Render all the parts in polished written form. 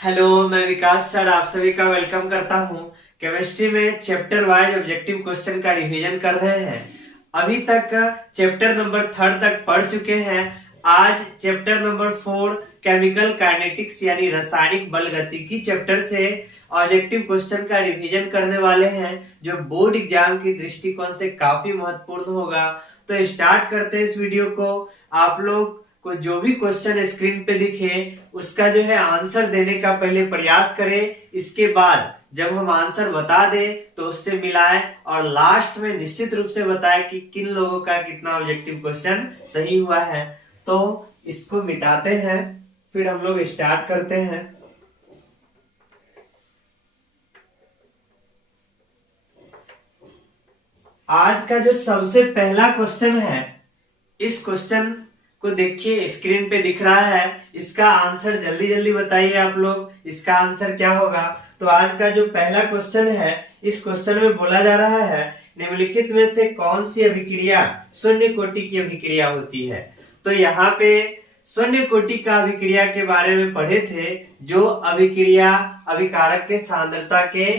Hello, मैं विकास sir आप सभी का वेलकम करता हूं। केमिस्ट्री में चैप्टर वाइज ऑब्जेक्टिव क्वेश्चन का रिवीजन कर रहे हैं। अभी तक चैप्टर नंबर 3 तक पढ़ चुके हैं। आज चैप्टर नंबर 4 केमिकल काइनेटिक्स यानी रासायनिक बल गतिकी चैप्टर से ऑब्जेक्टिव क्वेश्चन का रिवीजन करने वाले हैं, जो बोर्ड एग्जाम की दृष्टिकोण से काफी महत्वपूर्ण होगा। तो स्टार्ट करते हैं इस वीडियो को। आप लोग को जो भी क्वेश्चन स्क्रीन पे दिखे उसका जो है आंसर देने का पहले प्रयास करें। इसके बाद जब हम आंसर बता दें तो उससे मिलाएं और लास्ट में निश्चित रूप से बताएं कि किन लोगों का कितना ऑब्जेक्टिव क्वेश्चन सही हुआ है। तो इसको मिटाते हैं, फिर हम लोग स्टार्ट करते हैं। आज का जो सबसे पहला क्वेश्चन है, इस क्वेश्चन को देखिए, स्क्रीन पे दिख रहा है। इसका आंसर जल्दी जल्दी बताइए आप लोग, इसका आंसर क्या होगा। तो आज का जो पहला क्वेश्चन है, इस क्वेश्चन में बोला जा रहा है निम्नलिखित में से कौन सी अभिक्रिया शून्य कोटि की अभिक्रिया होती है। तो यहाँ पे शून्य कोटि का अभिक्रिया के बारे में पढ़े थे, जो अभिक्रिया अभिकारक के सांद्रता के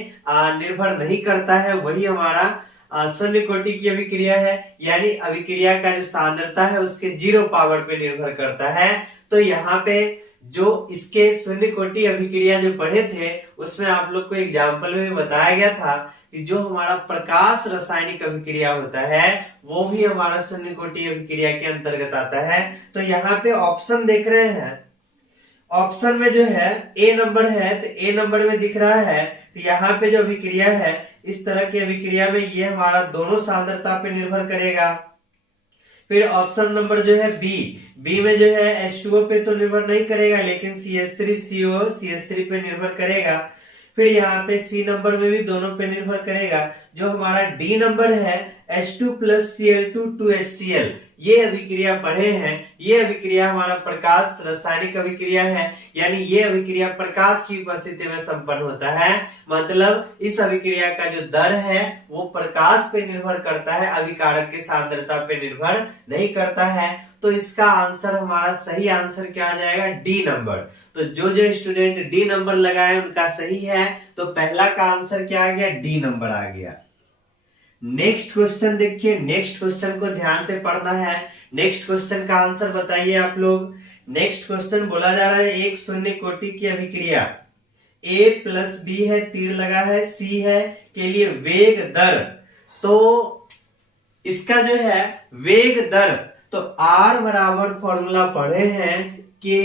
निर्भर नहीं करता है, वही हमारा शून्य कोटि की अभिक्रिया है। यानी अभिक्रिया का जो सांद्रता है उसके 0 पावर पे निर्भर करता है। तो यहाँ पे जो इसके शून्य कोटि अभिक्रिया जो पढ़े थे, उसमें आप लोग को एग्जाम्पल में बताया गया था कि जो हमारा प्रकाश रासायनिक अभिक्रिया होता है वो भी हमारा शून्य कोटि अभिक्रिया के अंतर्गत आता है। तो यहाँ पे ऑप्शन देख रहे हैं, ऑप्शन में जो है ए नंबर है, तो ए नंबर में दिख रहा है। तो यहाँ पे जो अभिक्रिया है, इस तरह की अभिक्रिया में ये हमारा दोनों सांद्रता पे निर्भर करेगा। फिर ऑप्शन नंबर जो है बी, बी में जो है H2O पे तो निर्भर नहीं करेगा, लेकिन CH3CO CH3 पे निर्भर करेगा। फिर यहाँ पे सी नंबर में भी दोनों पे निर्भर करेगा। जो हमारा डी नंबर है H2 + Cl2 2HCl, ये अभिक्रिया पढ़े हैं। ये अभिक्रिया हमारा प्रकाश रासायनिक अभिक्रिया है, यानी ये अभिक्रिया प्रकाश की उपस्थिति में संपन्न होता है। मतलब इस अभिक्रिया का जो दर है वो प्रकाश पे निर्भर करता है, अभिकारक के सांद्रता पे निर्भर नहीं करता है। तो इसका आंसर हमारा सही आंसर क्या आ जाएगा, डी नंबर। तो जो जो स्टूडेंट डी नंबर लगाए उनका सही है। तो पहला का आंसर क्या आ गया, डी नंबर आ गया। नेक्स्ट क्वेश्चन देखिए, नेक्स्ट क्वेश्चन को ध्यान से पढ़ना है। नेक्स्ट क्वेश्चन का आंसर बताइए आप लोग। नेक्स्ट क्वेश्चन बोला जा रहा है एक शून्य कोटि की अभिक्रिया A + B है, तीर लगा है, C है के लिए वेग दर। तो इसका जो है वेग दर, तो R बराबर फॉर्मूला पढ़े हैं कि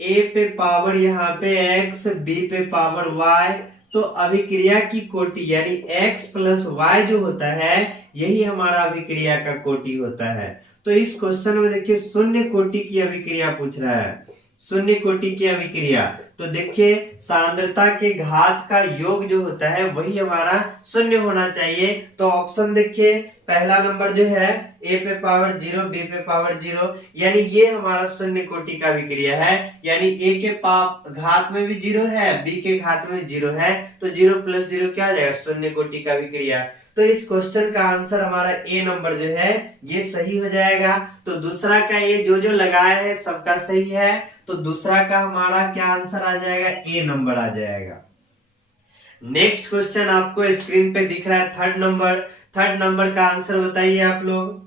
A पे पावर यहाँ पे X, B पे पावर Y। तो अभिक्रिया की कोटि यानी X + Y जो होता है, यही हमारा अभिक्रिया का कोटि होता है। तो इस क्वेश्चन में देखिए शून्य कोटि की अभिक्रिया पूछ रहा है, शून्य कोटि की अभिक्रिया। तो देखिए सांद्रता के घात का योग जो होता है वही हमारा शून्य होना चाहिए। तो ऑप्शन देखिए, पहला नंबर जो है ए पे पावर 0, बी पे पावर 0, यानी ये हमारा शून्य कोटि का अभिक्रिया है। यानी ए के घात में भी 0 है, बी के घात में 0 है, तो 0 + 0 क्या आ जाएगा, शून्य कोटि का अभिक्रिया। तो इस क्वेश्चन का आंसर हमारा ए नंबर जो है ये सही हो जाएगा। तो दूसरा का ये जो जो लगाया है सबका सही है, तो दूसरा का हमारा क्या आंसर आ जाएगा, ए नंबर आ जाएगा। नेक्स्ट क्वेश्चन आपको स्क्रीन पे दिख रहा है थर्ड नंबर। थर्ड नंबर का आंसर बताइए आप लोग।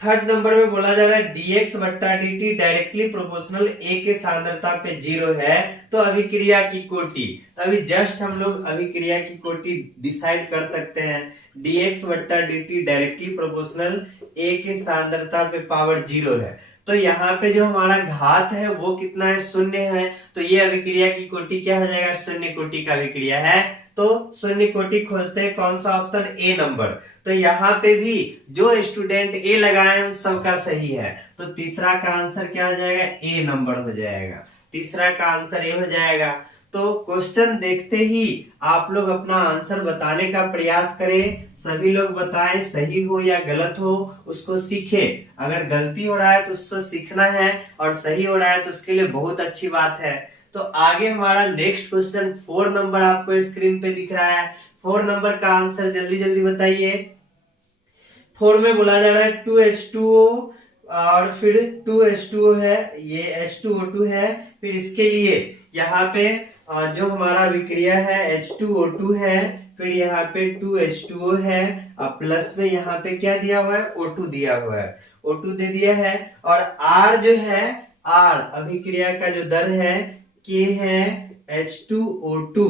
थर्ड नंबर में बोला जा रहा है dx/dt डायरेक्टली प्रोपोर्शनल A के सांद्रता पे 0 है, तो अभिक्रिया की कोटि। अभी जस्ट हम लोग अभिक्रिया की कोटि डिसाइड कर सकते हैं। dx/dt डायरेक्टली प्रोपोर्शनल A के सांद्रता पे पावर 0 है, तो यहाँ पे जो हमारा घात है वो कितना है, शून्य है। तो ये अभिक्रिया की कोटि क्या हो जाएगा, शून्य कोटि का अभिक्रिया है। तो शून्य कोटि खोजते हैं, कौन सा ऑप्शन, ए नंबर। तो यहाँ पे भी जो स्टूडेंट ए लगाए हैं सबका सही है। तो तीसरा का आंसर क्या हो जाएगा, ए नंबर हो जाएगा। तीसरा का आंसर ए हो जाएगा। तो क्वेश्चन देखते ही आप लोग अपना आंसर बताने का प्रयास करें। सभी लोग बताएं, सही हो या गलत हो उसको सीखें। अगर गलती हो रहा है तो उससे सीखना है, और सही हो रहा है तो उसके लिए बहुत अच्छी बात है। तो आगे हमारा नेक्स्ट क्वेश्चन 4 नंबर आपको स्क्रीन पे दिख रहा है। 4 नंबर का आंसर जल्दी जल्दी बताइए। 4 में बोला जा रहा है 2H2O, और फिर 2H2O है, ये H2O2 है। फिर इसके लिए यहाँ पे जो हमारा अभिक्रिया है H2O2 है, फिर यहाँ पे 2H2O है और प्लस में यहाँ पे क्या दिया हुआ है, O2 दिया हुआ है, O2 दे दिया है। और R जो है, R अभिक्रिया का जो दर है K है H2O2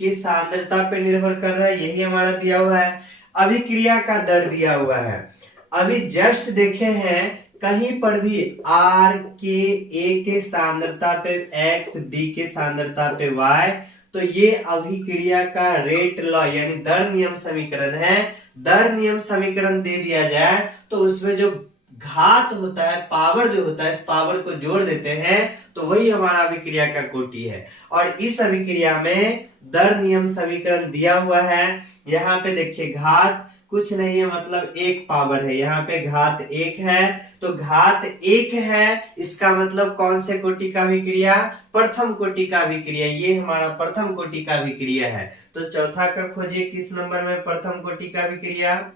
की सांद्रता पे निर्भर कर रहा है, यही हमारा दिया हुआ है। अभिक्रिया का दर दिया हुआ है, अभी जस्ट देखे हैं कहीं पर भी R के A के सांद्रता पे X, B के सांद्रता पे Y, तो ये अभिक्रिया का रेट लॉ यानी दर नियम समीकरण है। दर नियम समीकरण दे दिया जाए तो उसमें जो घात होता है, पावर जो होता है, इस पावर को जोड़ देते हैं तो वही हमारा अभिक्रिया का कोटि है। और इस अभिक्रिया में दर नियम समीकरण दिया हुआ है। यहाँ पे देखिए घात कुछ नहीं है, मतलब एक पावर है, यहाँ पे घात एक है, तो घात एक है, इसका मतलब कौन से कोटि का अभिक्रिया, प्रथम कोटि का अभिक्रिया, ये हमारा प्रथम कोटि का अभिक्रिया है। तो चौथा का खोजिए किस नंबर में प्रथम कोटि का अभिक्रिया,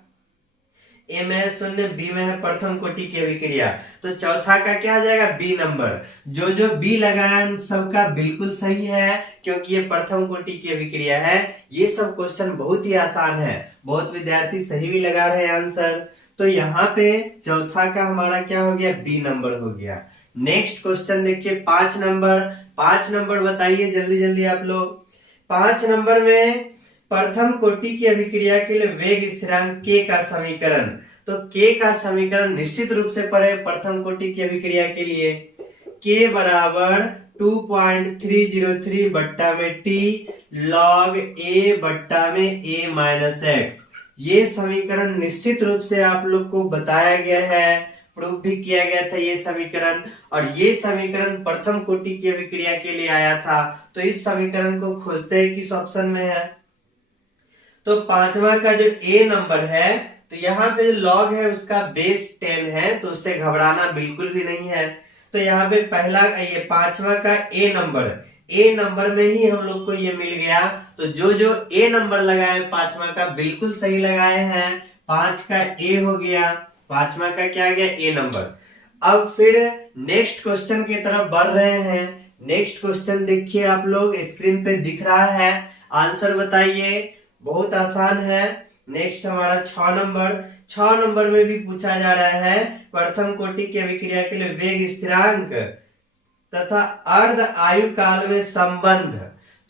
ए में है 0, बी में है प्रथम कोटि की अभिक्रिया, तो चौथा का क्या आ जाएगा, बी नंबर। जो बी लगाया सबका बिल्कुल सही है, क्योंकि ये प्रथम कोटि की अभिक्रिया है। ये सब क्वेश्चन बहुत ही आसान है, बहुत विद्यार्थी सही भी लगा रहे हैं आंसर। तो यहाँ पे चौथा का हमारा क्या हो गया, बी नंबर हो गया। नेक्स्ट क्वेश्चन देखिए 5 नंबर। 5 नंबर बताइए जल्दी जल्दी आप लोग। 5 नंबर में प्रथम कोटि की अभिक्रिया के लिए वेग स्थिरांक k का समीकरण, तो k का समीकरण निश्चित रूप से पढ़े प्रथम कोटि की अभिक्रिया के लिए। k बराबर 2.303 बट्टा में t log a बट्टा में a माइनस x, ये समीकरण निश्चित रूप से आप लोग को बताया गया है, प्रूफ भी किया गया था ये समीकरण। और ये समीकरण प्रथम कोटि की अभिक्रिया के लिए आया था। तो इस समीकरण को खोजते हैं किस ऑप्शन में है, तो पांचवा का जो ए नंबर है, तो यहाँ पे जो लॉग है उसका बेस 10 है, तो उससे घबराना बिल्कुल भी नहीं है। तो यहाँ पे पहला ये पांचवा का ए नंबर में ही हम लोग को ये मिल गया। तो जो ए नंबर लगाए पांचवा का बिल्कुल सही लगाए हैं, 5 का ए हो गया, पांचवा का क्या आ गया, ए नंबर। अब फिर नेक्स्ट क्वेश्चन की तरफ बढ़ रहे हैं। नेक्स्ट क्वेश्चन देखिए आप लोग, स्क्रीन पे दिख रहा है, आंसर बताइए, बहुत आसान है। नेक्स्ट हमारा 6 नंबर में भी पूछा जा रहा है प्रथम कोटि की अभिक्रिया के लिए वेग स्थिरांक तथा अर्ध आयु काल में संबंध।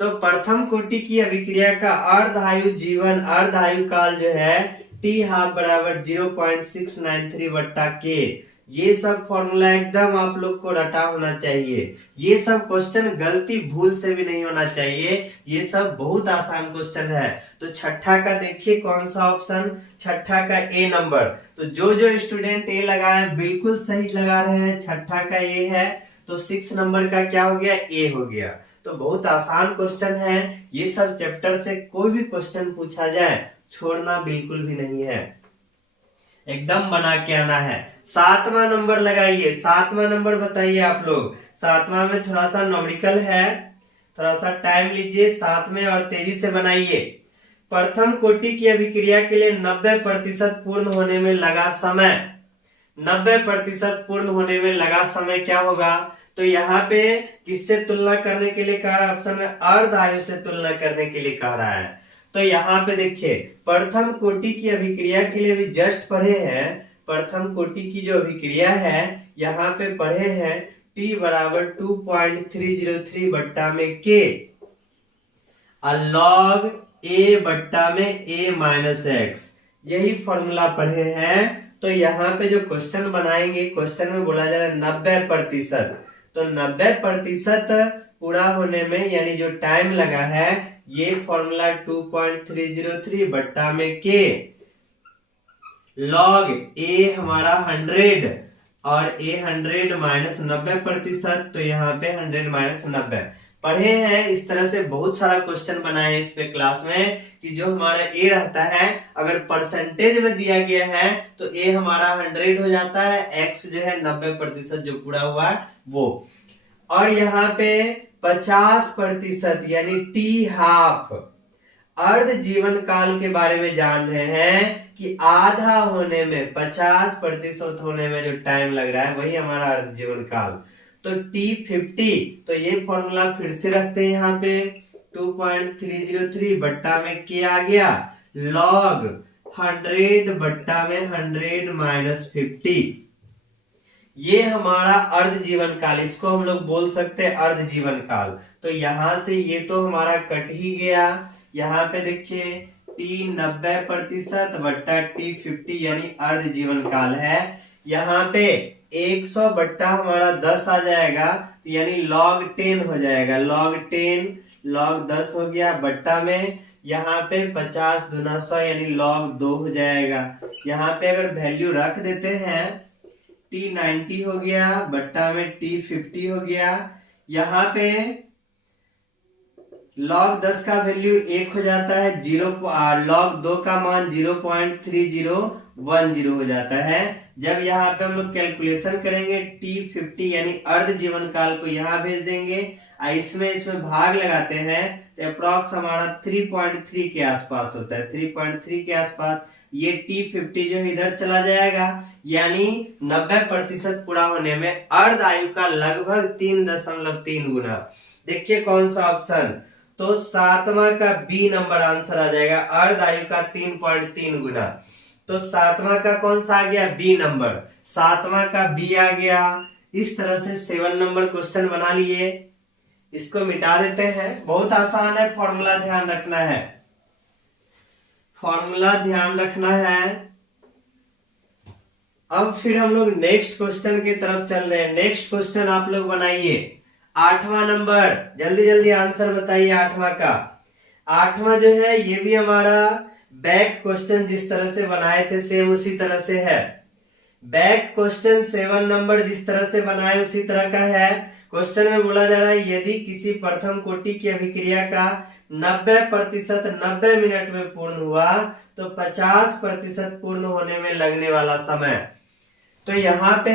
तो प्रथम कोटि की अभिक्रिया का अर्ध आयु जीवन, अर्ध आयु काल जो है टी हाफ बराबर 0.693 बट्टा के, ये सब फॉर्मूला एकदम आप लोग को रटा होना चाहिए। ये सब क्वेश्चन गलती भूल से भी नहीं होना चाहिए, ये सब बहुत आसान क्वेश्चन है। तो छठा का देखिए कौन सा ऑप्शन, छठा का ए नंबर। तो जो स्टूडेंट ए लगाए बिल्कुल सही लगा रहे हैं, छठा का ए है, तो 6 नंबर का क्या हो गया, ए हो गया। तो बहुत आसान क्वेश्चन है, ये सब चैप्टर से कोई भी क्वेश्चन पूछा जाए छोड़ना बिल्कुल भी नहीं है, एकदम बना के आना है। 7वां नंबर लगाइए, 7वां नंबर बताइए आप लोग। 7वां में थोड़ा सा न्यूमेरिकल है, थोड़ा सा टाइम लीजिए 7 में और तेजी से बनाइए। प्रथम कोटि की अभिक्रिया के लिए 90% पूर्ण होने में लगा समय, 90% पूर्ण होने में लगा समय क्या होगा, तो यहाँ पे किससे तुलना करने के लिए कह रहा है, ऑप्शन में अर्ध आयु से तुलना करने के लिए कह रहा है। तो यहाँ पे देखिए प्रथम कोटि की अभिक्रिया के लिए भी जस्ट पढ़े हैं, प्रथम कोटि की जो अभिक्रिया है यहाँ पे पढ़े हैं T बराबर 2.303 बट्टा में K log A बट्टा में A माइनस x, यही फॉर्मूला पढ़े हैं। तो यहाँ पे जो क्वेश्चन बनाएंगे, क्वेश्चन में बोला जा रहा है 90%, तो 90% पूरा होने में यानी जो टाइम लगा है, ये फॉर्मूला 2.303 बट्टा में K log A हमारा 100 और A 100 माइनस 90%, तो यहाँ पे 100 माइनस 90 पढ़े हैं। इस तरह से बहुत सारा क्वेश्चन बनाए इस पे क्लास में कि जो हमारा A रहता है अगर परसेंटेज में दिया गया है तो A हमारा 100 हो जाता है, X जो है 90% जो पूरा हुआ है वो, और यहाँ पे 50% यानी T हाफ अर्ध जीवन काल के बारे में जान रहे हैं कि आधा होने में 50% होने में जो टाइम लग रहा है वही हमारा अर्ध जीवन काल। तो T50, तो ये फॉर्मूला फिर से रखते हैं यहाँ पे 2.303 बट्टा में K आ गया log 100 बट्टा में 100 माइनस 50। ये हमारा अर्ध जीवन काल, इसको हम लोग बोल सकते हैं अर्ध जीवन काल। तो यहां से ये तो हमारा कट ही गया। यहाँ पे देखिए T90% बट्टा T50 यानी अर्ध जीवन काल है। यहाँ पे 100 बट्टा हमारा 10 आ जाएगा, यानी log 10 हो जाएगा। log 10 log 10 हो गया बट्टा में यहाँ पे 50 दूना 100 यानी log 2 हो जाएगा। यहाँ पे अगर वैल्यू रख देते हैं T90 हो गया बट्टा में T50 हो गया। यहाँ पे log 10 का वैल्यू 1 हो जाता है, log 2 का मान 0.3010 हो जाता है। जब यहाँ पे हम लोग कैलकुलेशन करेंगे T50 यानी अर्ध जीवन काल को यहाँ भेज देंगे, इसमें भाग लगाते हैं तो अप्रॉक्स हमारा 3.3 के आसपास होता है। 3.3 के आसपास ये T50 जो इधर चला जाएगा, यानी 90% पूरा होने में अर्ध आयु का लगभग 3.3 गुना। देखिए कौन सा ऑप्शन, तो 7वां का बी नंबर आंसर आ जाएगा। अर्ध आयु का 3.3 गुना, तो 7वां का कौन सा आ गया, बी नंबर। 7वां का बी आ गया। इस तरह से 7 नंबर क्वेश्चन बना लिए। इसको मिटा देते हैं, बहुत आसान है, फॉर्मूला ध्यान रखना है। फॉर्मूला ध्यान रखना है। अब फिर हम लोग नेक्स्ट क्वेश्चन की तरफ चल रहे हैं। नेक्स्ट क्वेश्चन आप लोग बनाइए 8वां नंबर, जल्दी जल्दी आंसर बताइए 8वां का। 8वां जो है ये भी हमारा बैक क्वेश्चन जिस तरह से बनाए थे सेम उसी तरह से है। बैक क्वेश्चन 7 नंबर जिस तरह से बनाए उसी तरह का है। क्वेश्चन में बोला जा रहा है यदि किसी प्रथम कोटि की अभिक्रिया का 90% 90 मिनट में पूर्ण हुआ तो 50% पूर्ण होने में लगने वाला समय। तो यहाँ पे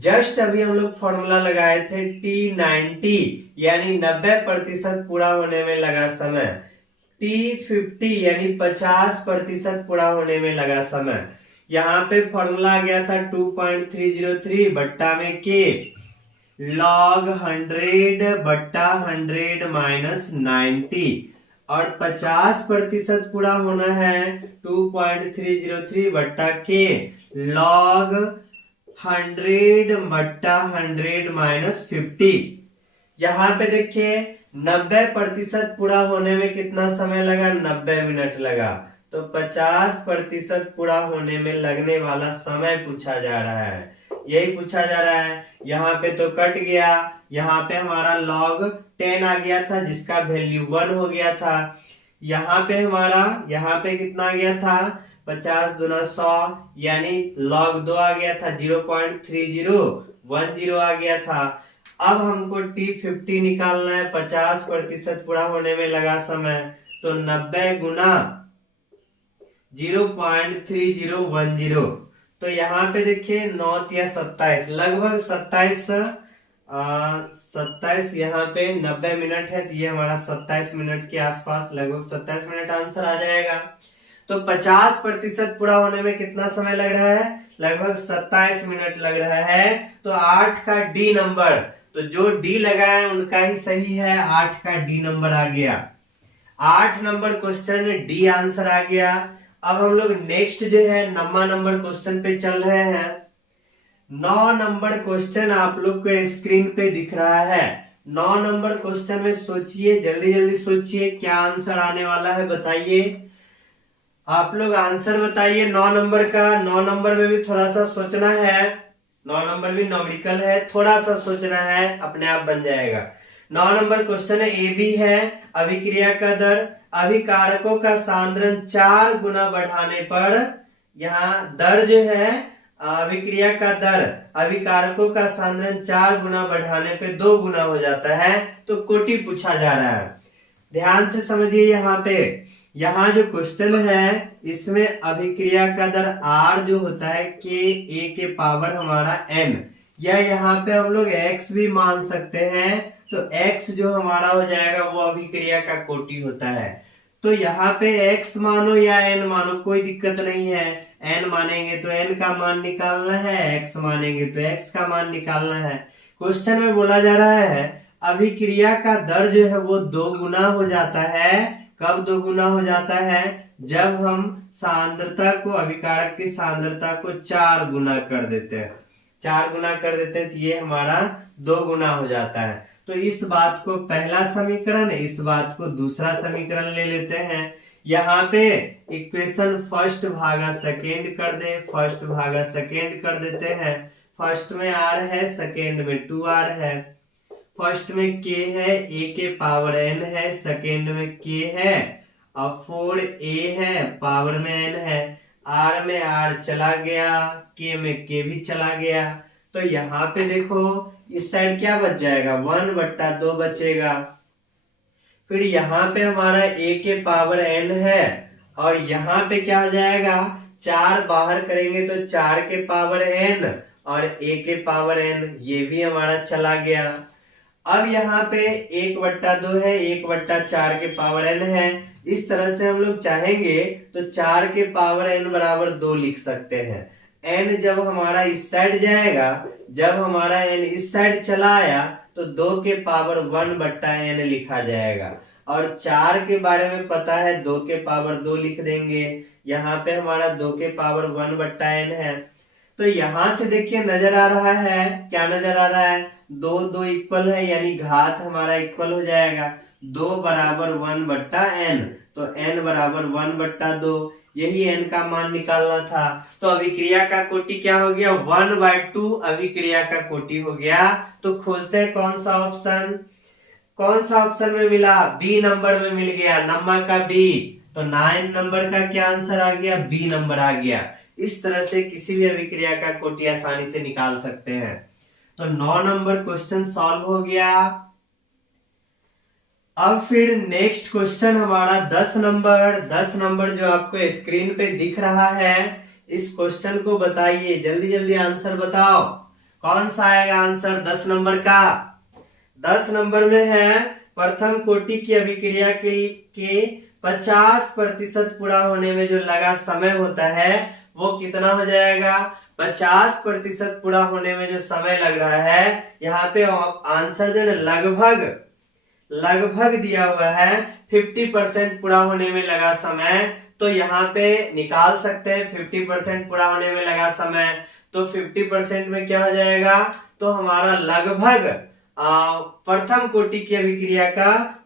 जस्ट अभी हम लोग फॉर्मूला लगाए थे T90 यानी 90% पूरा होने में लगा समय, T50 यानी 50% पूरा होने में लगा समय। यहाँ पे फॉर्मूला आ गया था 2.303 बट्टा में K log 100 बट्टा 100 माइनस 90, और 50% पूरा होना है 2.303 बट्टा K log 100 बट्टा 100 माइनस 50। यहाँ पे देखिए 90% पूरा होने में कितना समय लगा, 90 मिनट लगा। तो 50% पूरा होने में लगने वाला समय पूछा जा रहा है, यही पूछा जा रहा है। यहाँ पे तो कट गया, यहाँ पे हमारा log 10 आ गया था जिसका वैल्यू 1 हो गया था। यहाँ पे हमारा यहाँ पे कितना आ गया था, 50 दूना 100 यानी log 2 आ गया था, 0.3010 आ गया था। अब हमको T50 निकालना है, 50% पूरा होने में लगा समय, तो 90 गुना 0.3010। तो यहाँ पे देखिए 9 या 27 लगभग 27 यहाँ पे 90 मिनट है तो ये हमारा 27 मिनट के आसपास लगभग 27 मिनट आंसर आ जाएगा। तो 50% पूरा होने में कितना समय लग रहा है, लगभग 27 मिनट लग रहा है। तो 8 का डी नंबर, तो जो डी लगा है उनका ही सही है, 8 का डी नंबर आ गया। 8 नंबर क्वेश्चन में डी आंसर आ गया। अब हम लोग नेक्स्ट जो है 9वां नंबर क्वेश्चन पे चल रहे हैं। 9 नंबर क्वेश्चन आप लोग को स्क्रीन पे दिख रहा है। 9 नंबर क्वेश्चन में सोचिए, जल्दी जल्दी सोचिए क्या आंसर आने वाला है, बताइए आप लोग आंसर बताइए 9 नंबर का। 9 नंबर में भी थोड़ा सा सोचना है, 9 नंबर भी न्यूमेरिकल है, थोड़ा सा सोचना है, अपने आप बन जाएगा। 9 नंबर क्वेश्चन है, ए बी है, अभिक्रिया का दर अभिकारकों का सांद्रण 4 गुना बढ़ाने पर, यहाँ दर जो है अभिक्रिया का दर अभिकारकों का सांद्रण 4 गुना बढ़ाने पे 2 गुना हो जाता है, तो कोटि पूछा जा रहा है। ध्यान से समझिए, यहाँ पे यहाँ जो क्वेश्चन है इसमें अभिक्रिया का दर R जो होता है K A के पावर हमारा N, या यहाँ पे हम लोग X भी मान सकते हैं, तो X जो हमारा हो जाएगा वो अभिक्रिया का कोटि होता है। तो यहाँ पे X मानो या N मानो कोई दिक्कत नहीं है, N मानेंगे तो N का मान निकालना है, X मानेंगे तो X का मान निकालना है, क्वेश्चन में बोला जा रहा है अभिक्रिया का दर जो है वो 2 गुना हो जाता है। कब 2 गुना हो जाता है? जब हम सांद्रता को, अभिकारक की सांद्रता को 4 गुना कर देते हैं। 4 गुना कर देते हैं तो ये हमारा 2 गुना हो जाता है। तो इस बात को पहला समीकरण, इस बात को दूसरा समीकरण ले लेते हैं। यहाँ पे इक्वेशन फर्स्ट भागा सेकेंड कर दे, फर्स्ट भागा सेकेंड कर देते हैं। फर्स्ट में r है, सेकेंड में 2r है। फर्स्ट में k है, a के पावर n है, सेकेंड में k है और 4a है, पावर में n है। r में r चला गया, k में k भी चला गया। तो यहाँ पे देखो इस साइड क्या बच जाएगा, 1/2 बचेगा। फिर यहाँ पे हमारा a के पावर n है और यहाँ पे क्या हो जाएगा, 4 बाहर करेंगे तो 4 के पावर n और a के पावर n, ये भी हमारा चला गया। अब यहाँ पे 1/2 है, 1/4 के पावर n है। इस तरह से हम लोग चाहेंगे तो 4 के पावर n बराबर 2 लिख सकते हैं। n जब हमारा इस साइड जाएगा, जब हमारा n इस साइड चला आया तो 2 के पावर 1/n लिखा जाएगा। और 4 के बारे में पता है, 2 के पावर 2 लिख देंगे। यहाँ पे हमारा 2 के पावर 1/n है। तो यहाँ से देखिए नजर आ रहा है, क्या नजर आ रहा है, 2 इक्वल है, यानी घात हमारा इक्वल हो जाएगा। 2 बराबर 1/n, तो n बराबर 1/2, यही n का मान निकालना था। तो अभिक्रिया का कोटि क्या हो गया, 1/2 अभिक्रिया का कोटि हो गया। तो खोजते हैं कौन सा ऑप्शन, कौन सा ऑप्शन में मिला, बी नंबर में मिल गया, नंबर का बी। तो 9 नंबर का क्या आंसर आ गया, बी नंबर आ गया। इस तरह से किसी भी अभिक्रिया का कोटि आसानी से निकाल सकते हैं। तो 9 नंबर क्वेश्चन सॉल्व हो गया। अब फिर नेक्स्ट क्वेश्चन हमारा 10 नंबर जो आपको स्क्रीन पे दिख रहा है, इस क्वेश्चन को बताइए, जल्दी जल्दी आंसर बताओ, कौन सा आएगा आंसर 10 नंबर का। 10 नंबर में है प्रथम कोटि की अभिक्रिया के 50% पूरा होने में जो लगा समय होता है वो कितना हो जाएगा, 50% पूरा होने में जो समय लग रहा है, यहाँ पे आंसर जो है लगभग दिया हुआ है 50% पूरा होने में लगा समय। तो यहाँ पे निकाल सकते हैं 50% पूरा होने में लगा समय। तो 50% में क्या हो जाएगा, तो हमारा लगभग प्रथम कोटि की अभिक्रिया का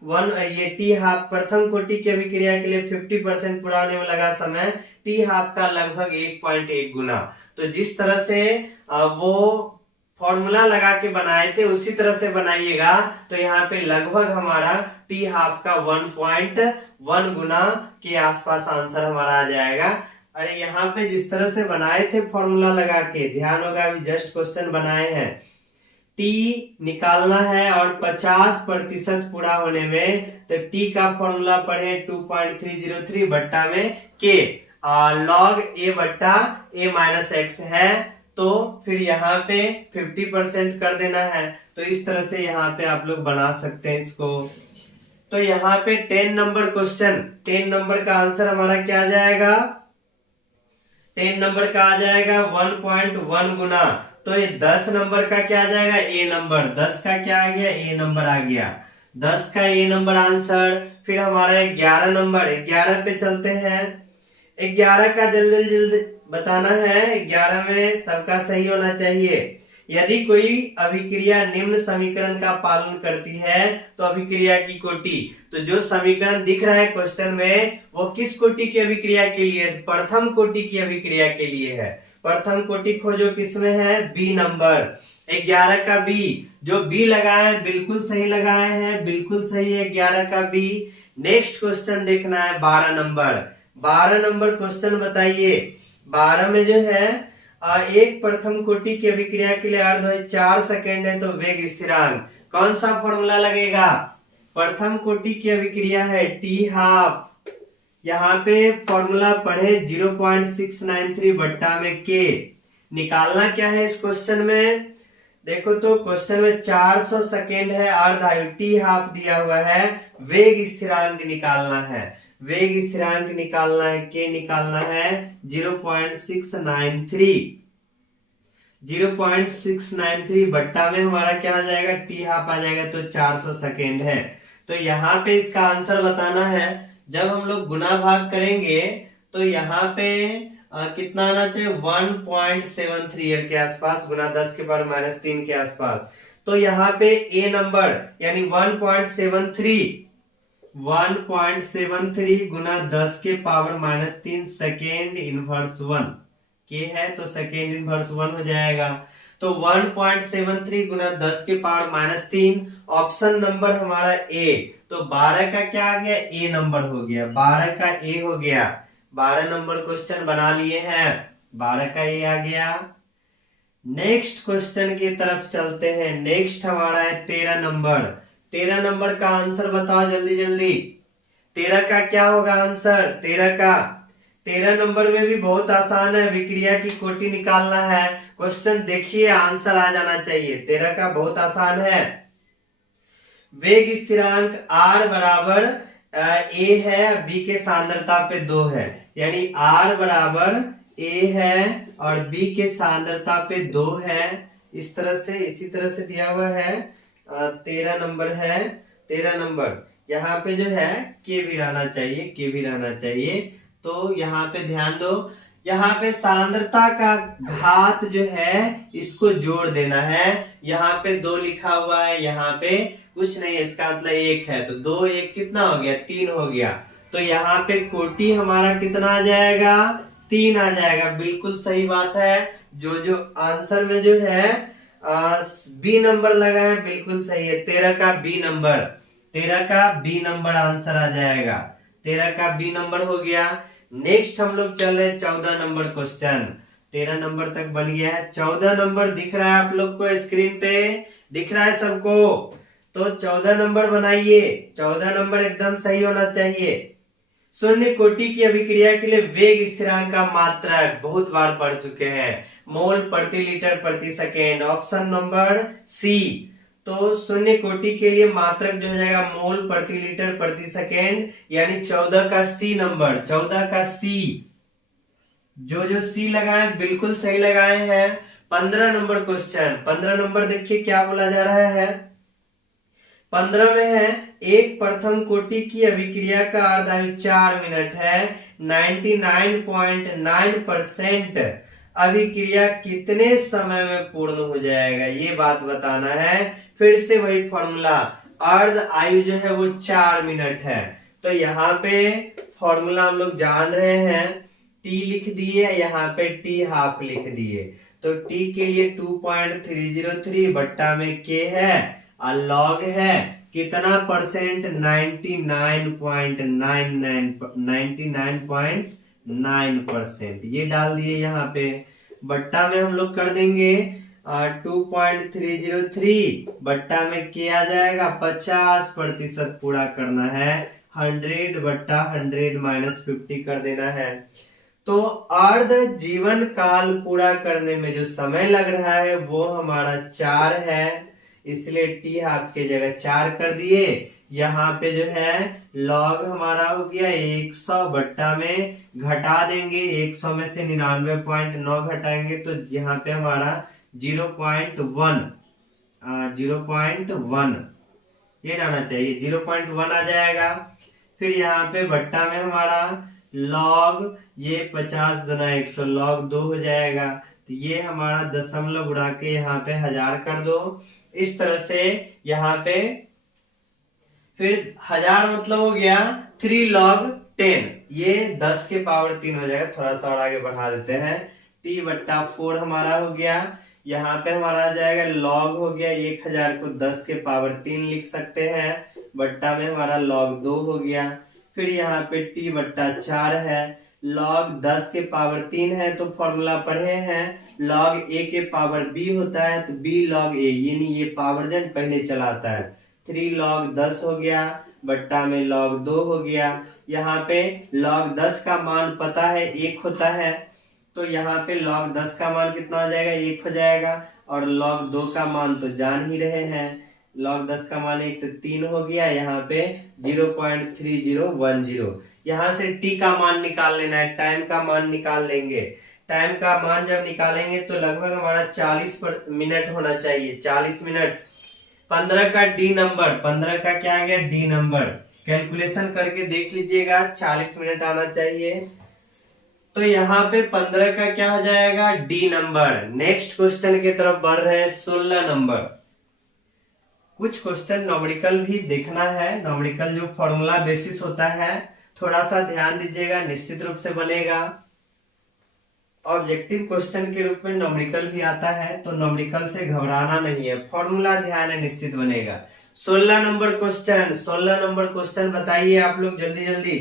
ये टी हाफ, प्रथम कोटि की अभिक्रिया के लिए 50% पूरा होने में लगा समय, टी हाफ का लगभग 1.1 गुना। तो जिस तरह से वो फॉर्मूला लगा के बनाए थे उसी तरह से बनाइएगा। तो यहाँ पे लगभग हमारा टी हाफ का 1.1 गुना के आसपास आंसर हमारा आ जाएगा। अरे यहाँ पे जिस तरह से बनाए थे फॉर्मूला लगा के, ध्यान होगा अभी जस्ट क्वेश्चन बनाए हैं, टी निकालना है और 50% पूरा होने में, तो टी का फॉर्मूला पढ़े 2.303 बट्टा में के log a बट्टा a माइनस एक्स है। तो फिर यहाँ पे 50% कर देना है। तो इस तरह से यहाँ पे आप लोग बना सकते हैं इसको। तो यहाँ पे 10 नंबर क्वेश्चन, 10 नंबर का आंसर हमारा क्या आ जाएगा, 10 नंबर का आ जाएगा 1.1 गुना। तो ये 10 नंबर का क्या आ जाएगा, ए नंबर, 10 का क्या आ गया, ए नंबर आ गया, 10 का ए नंबर आंसर। फिर हमारा 11 नंबर, 11 पे चलते हैं। 11 का जल्दी बताना है, 11 में सबका सही होना चाहिए। यदि कोई अभिक्रिया निम्न समीकरण का पालन करती है तो अभिक्रिया की कोटि, तो जो समीकरण दिख रहा है क्वेश्चन में वो किस कोटि की अभिक्रिया के लिए, प्रथम कोटि की अभिक्रिया के लिए है। प्रथम कोटि खोजो किसमें है, बी नंबर, 11 का बी, जो बी लगाए हैं बिल्कुल सही लगाए हैं, बिल्कुल सही है 11 का बी। नेक्स्ट क्वेश्चन देखना है 12 नंबर, 12 नंबर क्वेश्चन बताइए। 12 में जो है एक प्रथम कोटि की अभिक्रिया के लिए अर्ध 4 सेकेंड है, तो वेग स्थिरांक कौन सा फॉर्मूला लगेगा, प्रथम कोटि की अभिक्रिया है टी हाफ, यहाँ पे फॉर्मूला पढ़े 0.693 बट्टा में के। निकालना क्या है इस क्वेश्चन में, देखो तो क्वेश्चन में 400 सेकेंड है, अर्ध आयु टी हाफ दिया हुआ है, वेग स्थिरांक निकालना है, वेग स्थिरांक निकालना है, के निकालना है 0.693। 0.693 बट्टा में हमारा क्या आ जाएगा, टी हाफ आ जाएगा, तो 400 सेकेंड है। तो यहाँ पे इसका आंसर बताना है। जब हम लोग गुना भाग करेंगे तो यहाँ पे कितना आना चाहिए, 1.73 के आसपास, गुना 10 के पावर -3 के आसपास। तो यहाँ पे ए नंबर यानी 1.73 गुना 10 के पावर -3 सेकेंड इनवर्स 1 के है, तो सेकेंड इनवर्स 1 हो जाएगा। तो 1.73 गुना 10 के पावर -3, ऑप्शन नंबर हमारा ए। तो 12 का क्या आ गया, ए नंबर हो गया, 12 का ए हो गया। 12 नंबर क्वेश्चन बना लिए हैं, 12 का ए आ गया। नेक्स्ट क्वेश्चन की तरफ चलते हैं। नेक्स्ट हमारा है 13 नंबर। 13 नंबर का आंसर बताओ जल्दी जल्दी। 13 का क्या होगा आंसर, 13 नंबर में भी बहुत आसान है, विक्रिया की कोटि निकालना है। क्वेश्चन देखिए, आंसर आ जाना चाहिए। 13 का बहुत आसान है। वेग स्थिरांक r बराबर a है, b के सांद्रता पे 2 है, यानी r बराबर a है और b के सांद्रता पे 2 है। इस तरह से, इसी तरह से दिया हुआ है। 13 नंबर है। 13 नंबर यहाँ पे जो है के भी रहना चाहिए, के भी रहना चाहिए। तो यहाँ पे ध्यान दो, यहाँ पे सांद्रता का घात जो है इसको जोड़ देना है। यहाँ पे 2 लिखा हुआ है, यहाँ पे कुछ नहीं, इसका मतलब 1 है, तो 2 1 कितना हो गया, 3 हो गया। तो यहाँ पे कोटि हमारा कितना आ जाएगा, 3 आ जाएगा। बिल्कुल सही बात है। जो आंसर में जो है बी नंबर लगा है, बिल्कुल सही है। 13 का बी नंबर, 13 का बी नंबर आंसर आ जाएगा। 13 का बी नंबर हो गया। नेक्स्ट हम लोग चल रहे 14 नंबर क्वेश्चन। 13 नंबर तक बन गया है। 14 नंबर दिख रहा है आप लोग को स्क्रीन पे, दिख रहा है सबको? तो 14 नंबर बनाइए। 14 नंबर एकदम सही होना चाहिए। शून्य कोटि की अभिक्रिया के लिए वेग स्थिरांक का मात्रक बहुत बार पढ़ चुके हैं, मोल प्रति लीटर प्रति सेकेंड, ऑप्शन नंबर सी। तो शून्य कोटि के लिए मात्रक जो हो जाएगा मोल प्रति लीटर प्रति सेकेंड, यानी 14 का सी नंबर, 14 का सी। जो सी लगाए बिल्कुल सही लगाए हैं। 15 नंबर क्वेश्चन। 15 नंबर देखिए क्या बोला जा रहा है। 15 में है, एक प्रथम कोटि की अभिक्रिया का अर्धायु 4 मिनट है। 99.9% अभिक्रिया कितने समय में पूर्ण हो जाएगा, ये बात बताना है। फिर से वही फॉर्मूला, अर्ध आयु जो है वो 4 मिनट है। तो यहाँ पे फॉर्मूला हम लोग जान रहे हैं, टी लिख दिए, यहाँ पे टी हाफ लिख दिए। तो टी के लिए 2.303 बट्टा में के है और लॉग है कितना परसेंट, 99.9%, ये डाल दिए यहाँ पे। बट्टा में हम लोग कर देंगे 2.303 बट्टा में के आ जाएगा 50% पूरा करना है। 100 बट्टा 100 -50 कर देना है। तो अर्ध जीवन काल पूरा करने में जो समय लग रहा है वो हमारा 4 है, इसलिए टी हाफ के जगह 4 कर दिए। यहाँ पे जो है लॉग हमारा हो गया 100 बट्टा में घटा देंगे, 100 में से 99.9 घटाएंगे तो यहाँ पे हमारा 0.1 ये रहना चाहिए, 0.1 आ जाएगा। फिर यहाँ पे बट्टा में हमारा लॉग ये 50 गुना 100 लॉग 2 हो जाएगा। तो ये हमारा दशमलव उड़ा के यहाँ पे 1000 कर दो। इस तरह से यहाँ पे फिर 1000 मतलब हो गया 3 log 10, ये 10 के पावर 3 हो जाएगा। थोड़ा सा और आगे बढ़ा देते हैं, t बट्टा 4 हमारा हो गया। यहाँ पे हमारा आ जाएगा log हो गया 1000 को 10 के पावर 3 लिख सकते हैं, बट्टा में हमारा log 2 हो गया। फिर यहाँ पे t बट्टा 4 है, log 10 के पावर 3 है तो फॉर्मूला पढ़े हैं, log a के पावर b होता है तो b log a, यानी ये पावर जन पहले चलाता है। 3 log 10 हो गया, बट्टा में log 2 हो गया। यहाँ पे log 10 का मान पता है 1 होता है, तो यहाँ पे log 10 का मान कितना हो जाएगा, 1 हो जाएगा। और log 2 का मान तो जान ही रहे हैं, log 10 का मान 1 तो 3 हो गया। यहाँ पे 0.3010, यहाँ से t का मान निकाल लेना है, टाइम का मान निकाल लेंगे। टाइम का मान जब निकालेंगे तो लगभग हमारा 40 मिनट होना चाहिए, 40 मिनट। 15 का डी नंबर, 15 का क्या आ गया डी नंबर, कैलकुलेशन करके देख लीजिएगा 40 मिनट आना चाहिए। तो यहाँ पे 15 का क्या हो जाएगा डी नंबर। नेक्स्ट क्वेश्चन की तरफ बढ़ रहे हैं, 16 नंबर। कुछ क्वेश्चन न्यूमेरिकल भी देखना है, न्यूमेरिकल जो फॉर्मूला बेसिस होता है थोड़ा सा ध्यान दीजिएगा, निश्चित रूप से बनेगा। ऑब्जेक्टिव क्वेश्चन के रूप में न्यूमेरिकल भी आता है, तो न्यूमेरिकल से घबराना नहीं है, फॉर्मूला ध्यान है, निश्चित बनेगा। 16 नंबर क्वेश्चन, 16 नंबर क्वेश्चन बताइए आप लोग जल्दी जल्दी।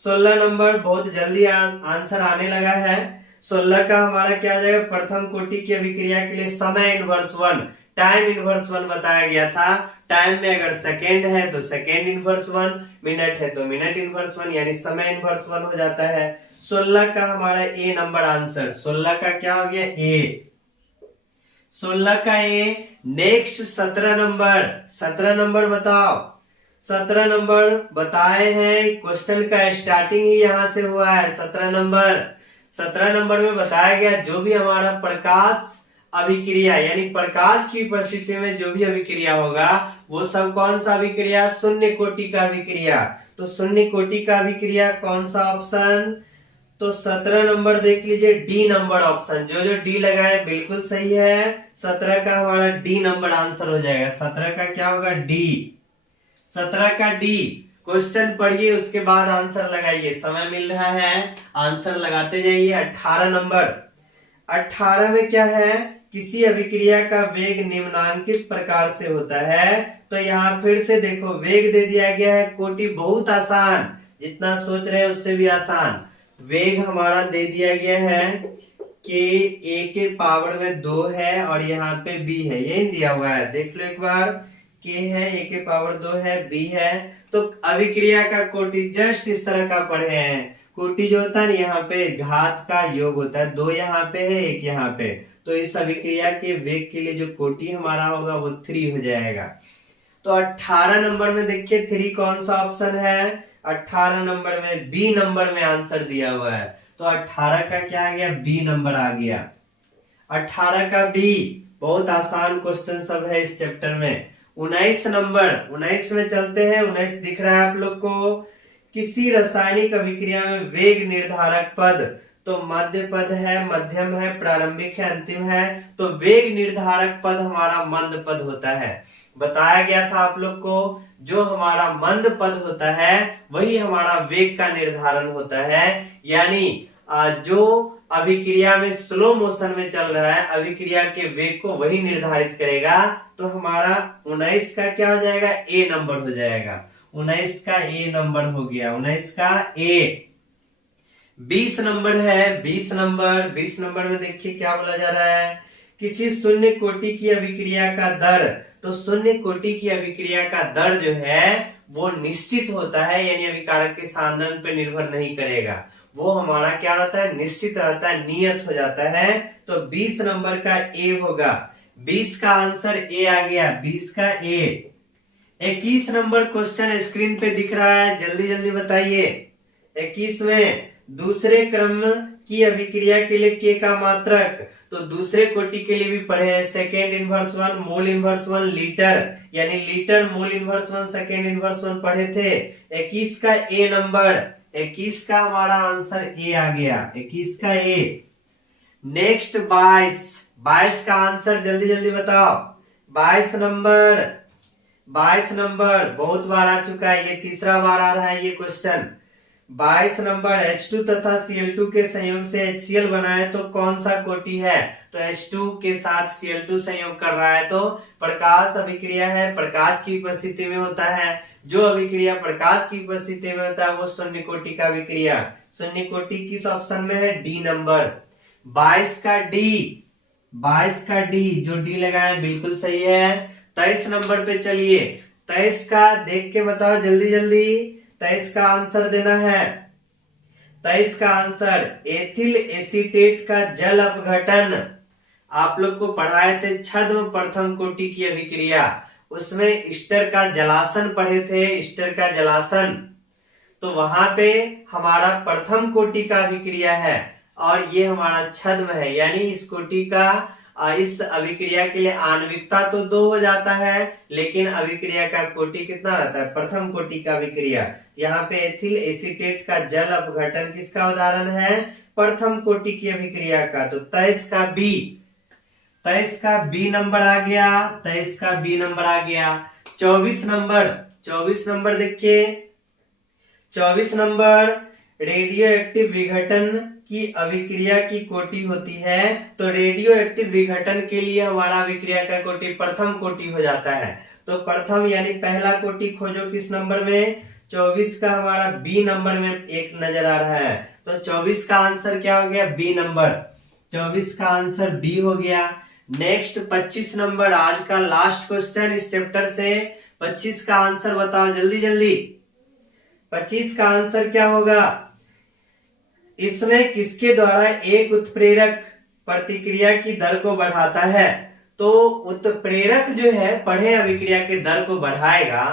16 नंबर बहुत जल्दी आंसर आने लगा है। 16 का हमारा क्या आ जाएगा, प्रथम कोटि की अभिक्रिया के लिए समय इनवर्स 1, टाइम इनवर्स 1 बताया गया था। टाइम में अगर सेकेंड है तो सेकेंड इनवर्स 1, मिनट है तो मिनट इनवर्स 1, यानी समय इनवर्स 1 हो जाता है। 16 का हमारा ए नंबर आंसर, 16 का क्या हो गया ए, 16 का ए। नेक्स्ट 17 नंबर, 17 नंबर बताओ। 17 नंबर बताए हैं, क्वेश्चन का स्टार्टिंग ही यहां से हुआ है। 17 नंबर, 17 नंबर में बताया गया जो भी हमारा प्रकाश अभिक्रिया यानी प्रकाश की उपस्थिति में जो भी अभिक्रिया होगा वो सब कौन सा अभिक्रिया, शून्य कोटि का अभिक्रिया। तो शून्य कोटि का अभिक्रिया कौन सा ऑप्शन, तो 17 नंबर देख लीजिए डी नंबर ऑप्शन, जो जो डी लगाए बिल्कुल सही है। 17 का हमारा डी नंबर आंसर हो जाएगा। 17 का क्या होगा डी, 17 का डी। क्वेश्चन पढ़िए उसके बाद आंसर लगाइए, समय मिल रहा है, आंसर लगाते जाइए। 18 नंबर, 18 में क्या है, किसी अभिक्रिया का वेग निम्नांकित प्रकार से होता है। तो यहाँ फिर से देखो वेग दे दिया गया है, कोटि बहुत आसान, जितना सोच रहे हैं उससे भी आसान। वेग हमारा दे दिया गया है कि a के पावर में 2 है और यहाँ पे b है, यही दिया हुआ है, देख लो एक बार, k है, a के पावर 2 है, b है। तो अभिक्रिया का कोटि जस्ट इस तरह का पढ़े हैं। कोटि जो होता है ना यहाँ पे घात का योग होता है, 2 यहाँ पे है 1 यहाँ पे, तो इस अभिक्रिया के वेग के लिए जो कोटि हमारा होगा वो 3 हो जाएगा। तो 18 नंबर में देखिए 3 कौन सा ऑप्शन है, 18 नंबर में बी नंबर में आंसर दिया हुआ है। तो 18 का क्या आ गया बी नंबर आ गया। 18 का बी, बहुत आसान क्वेश्चन सब है इस चैप्टर में। 19 नंबर, 19 में चलते हैं। 19 दिख रहा है आप लोग को, किसी रासायनिक अभिक्रिया में वेग निर्धारक पद, तो मध्य पद है, मध्यम है, प्रारंभिक है, अंतिम है। तो वेग निर्धारक पद हमारा मंद पद होता है। बताया गया था आप लोग को जो हमारा मंद पद होता है वही हमारा वेग का निर्धारण होता है, यानी जो अभिक्रिया में स्लो मोशन में चल रहा है अभिक्रिया के वेग को वही निर्धारित करेगा। तो हमारा 19 का क्या हो जाएगा ए नंबर हो जाएगा। 19 का ए नंबर हो गया, 19 का ए। 20 नंबर है, 20 नंबर, 20 नंबर में देखिए क्या बोला जा रहा है, किसी शून्य कोटि की अभिक्रिया का दर, तो शून्य कोटि की अभिक्रिया का दर जो है वो निश्चित होता है, यानी अभिकारक के सांद्रण पे निर्भर नहीं करेगा, वो हमारा क्या रहता है निश्चित रहता है, नियत हो जाता है। तो 20 नंबर का ए होगा, 20 का आंसर ए आ गया, 20 का ए। 21 नंबर क्वेश्चन स्क्रीन पे दिख रहा है, जल्दी जल्दी बताइए। 21 में दूसरे क्रम की अभिक्रिया के लिए के का मात्रक, तो दूसरे कोटि के लिए भी पढ़े हैं, second inverse 1, mole inverse 1, litre, यानी litre, mole inverse 1, second inverse 1 पढ़े थे। 21 का ए नंबर, 21 का हमारा आंसर ए आ गया, 21 का ए। नेक्स्ट 22, 22 का आंसर जल्दी जल्दी बताओ। 22 नंबर, 22 नंबर बहुत बार आ चुका है, ये तीसरा बार आ रहा है ये क्वेश्चन। 22 नंबर, H2 तथा Cl2 के संयोग से HCl बनाए तो कौन सा कोटि है, तो H2 के साथ Cl2 संयोग कर रहा है तो प्रकाश अभिक्रिया है, प्रकाश की उपस्थिति में होता है। जो अभिक्रिया प्रकाश की उपस्थिति में होता है वो शून्य कोटि का अभिक्रिया। शून्य कोटि किस ऑप्शन में है, डी नंबर। 22 का डी, 22 का डी, जो डी लगाए बिल्कुल सही है। 23 नंबर पे चलिए, 23 का देख के बताओ जल्दी जल्दी, 23 का आंसर देना है। 23 का आंसर एथिल एसीटेट का जल अपघटन, आप लोग को पढ़ाए थे छद्म प्रथम कोटि की अभिक्रिया, उसमें ईस्टर का जलासन पढ़े थे, ईस्टर का जलासन। तो वहां पे हमारा प्रथम कोटि का अभिक्रिया है और ये हमारा छद्म है, यानी इस कोटि का इस अभिक्रिया के लिए आणविकता तो 2 हो जाता है, लेकिन अभिक्रिया का कोटि कितना रहता है, प्रथम कोटि का अभिक्रिया। यहाँ पे एथिल एसीटेट का जल अपघटन किसका उदाहरण है, प्रथम कोटि की अभिक्रिया का। तो 23 का बी नंबर आ गया, 23 का बी नंबर आ गया। 24 नंबर देखिए, 24 नंबर रेडियो एक्टिव विघटन की अभिक्रिया की कोटि होती है। तो रेडियो एक्टिव विघटन के लिए हमारा अभिक्रिया का कोटि प्रथम कोटि हो जाता है। तो प्रथम यानी पहला कोटि खोजो किस नंबर में, 24 का हमारा बी नंबर में एक नजर आ रहा है। तो 24 का आंसर क्या हो गया, बी नंबर। 24 का आंसर बी हो गया। नेक्स्ट 25 नंबर, आज का लास्ट क्वेश्चन इस चैप्टर से। 25 का आंसर बताओ जल्दी जल्दी। 25 का आंसर क्या होगा, इसमें किसके द्वारा एक उत्प्रेरक प्रतिक्रिया की दर को बढ़ाता है। तो उत्प्रेरक जो है पढ़े अभिक्रिया के दर को बढ़ाएगा,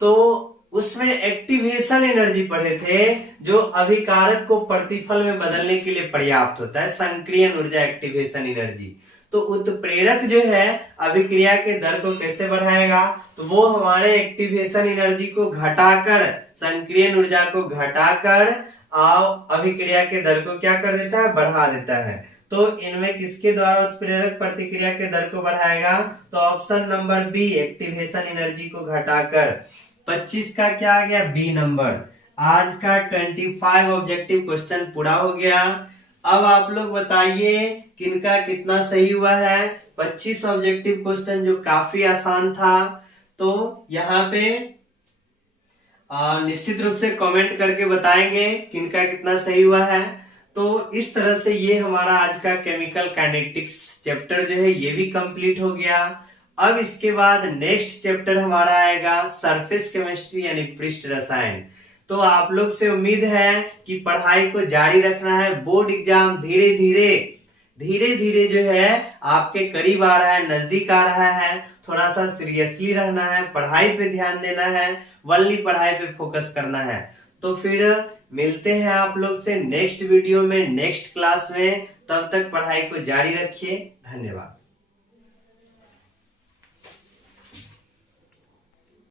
तो उसमें एक्टिवेशन एनर्जी पढ़े थे जो अभिकारक को प्रतिफल में बदलने के लिए पर्याप्त होता है, संक्रियण ऊर्जा एक्टिवेशन एनर्जी। तो उत्प्रेरक जो है अभिक्रिया के दर को कैसे बढ़ाएगा, तो वो हमारे एक्टिवेशन एनर्जी को घटाकर, संक्रियण ऊर्जा को घटाकर अभिक्रिया के दर को क्या कर देता है, बढ़ा देता है। तो इनमें किसके द्वारा उत्प्रेरक प्रतिक्रिया के दर को बढ़ाएगा, तो option number B, activation energy को घटाकर। 25 का क्या आ गया, बी नंबर। आज का 25 ऑब्जेक्टिव क्वेश्चन पूरा हो गया। अब आप लोग बताइए किनका कितना सही हुआ है। 25 ऑब्जेक्टिव क्वेश्चन जो काफी आसान था, तो यहाँ पे निश्चित रूप से कमेंट करके बताएंगे किनका कितना सही हुआ है। तो इस तरह से ये हमारा आज का केमिकल काइनेटिक्स चैप्टर जो है ये भी कंप्लीट हो गया। अब इसके बाद नेक्स्ट चैप्टर हमारा आएगा सरफेस केमिस्ट्री यानी पृष्ठ रसायन। तो आप लोग से उम्मीद है कि पढ़ाई को जारी रखना है। बोर्ड एग्जाम धीरे धीरे जो है आपके करीब आ रहा है, नजदीक आ रहा है। थोड़ा सा सीरियसली रहना है, पढ़ाई पे ध्यान देना है, वनली पढ़ाई पे फोकस करना है। तो फिर मिलते हैं आप लोग से नेक्स्ट वीडियो में, नेक्स्ट क्लास में। तब तक पढ़ाई को जारी रखिए। धन्यवाद।